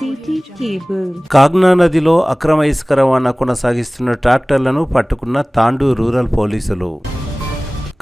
City cable. Kagna నదిలో అక్రమ ఇసుక రవాణా కొనసాగిస్తున్న ట్రాక్టర్లను పట్టుకున్న తాండూరు రూరల్ పోలీసులు.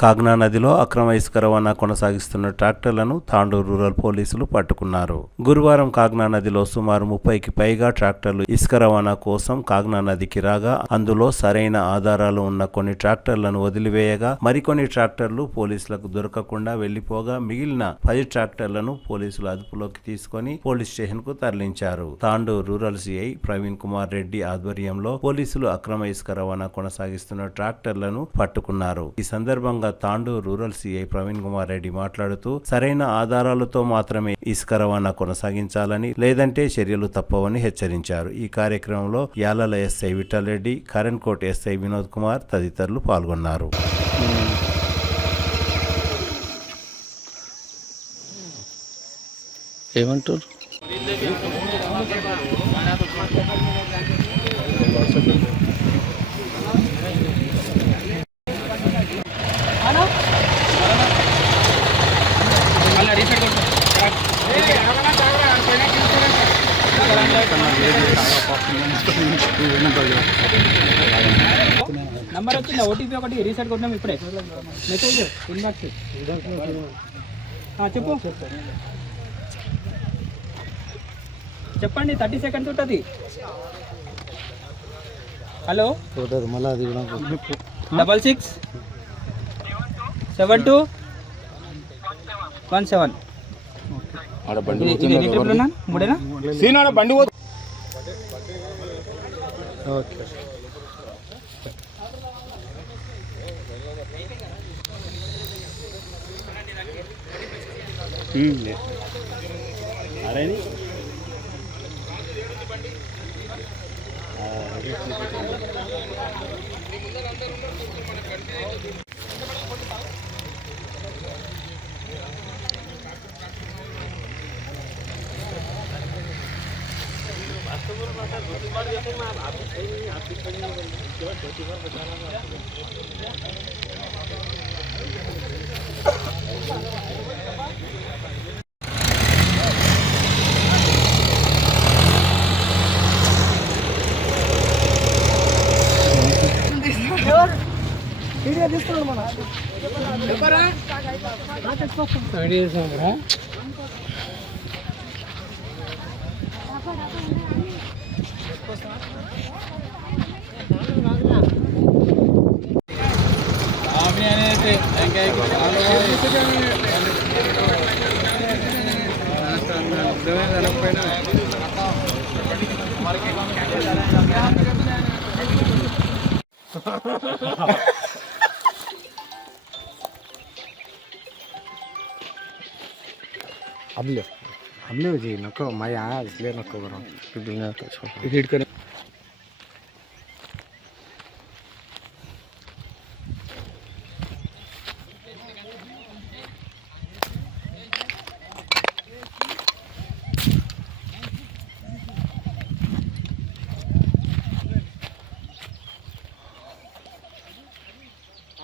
కాగ్నా నదిలో అక్రమ ఇసుక రవాణా కొనసాగిస్తున్న ట్రాక్టర్లను తాండూరు రూరల్ పోలీసులు పట్టుకున్నారు. గురువారం కాగ్నా నదిలో సుమారు 30కి పైగా ట్రాక్టర్లు ఇసుక రవాణా కోసం కాగ్నా నదికి రాగా అందులో సరైన ఆధారాలు ఉన్న కొన్ని ట్రాక్టర్లను వదిలివేయగా మరికొన్ని ట్రాక్టర్లు పోలీసులకు దొరకకుండా వెళ్లిపోగా మిగిలిన 10 ట్రాక్టర్లను పోలీసులు అదుపులోకి తీసుకుని పోలీస్ స్టేషన్ కు తరలించారు. తాండూరు రూరల్ సిఐ ప్రవీణ్ కుమార్ రెడ్డి ఆధ్వర్యంలో పోలీసులు అక్రమ ఇసుక రవాణా కొనసాగిస్తున్న ట్రాక్టర్లను పట్టుకున్నారు. ఈ సందర్భంగా తాండూరు రూరల్ సిఐ ప్రవీణ్ కుమార్ రెడ్డి మాట్లాడుతూ సరైన ఆధారాలతో మాత్రమే ఇసుక రవాణా కొనసాగించాలని లేదంటే చర్యలు తప్పవని హెచ్చరించారు. ఈ కార్యక్రమంలో యాలల ఎస్ఐ విఠల్ రెడ్డి, కరణ్కోట్ ఎస్ఐ వినోద్ కుమార్ తదితరులు పాల్గొన్నారు. ఏమంటారు? నంబర్ వచ్చిందా? ఓటీపీ ఒకటి రీసెట్ కొట్టినాం ఇప్పుడే. మెసేజ్ ఇన్బాక్స్ చెప్పు. చెప్పండి, 30 సెకండ్స్ ఉంటుంది. హలో 667217. మూడేనా? బండి हम लोग जी नको मैं यहाँ इसलिए नको कर रहा हूँ एडिट करें.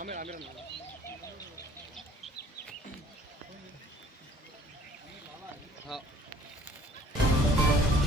आमिर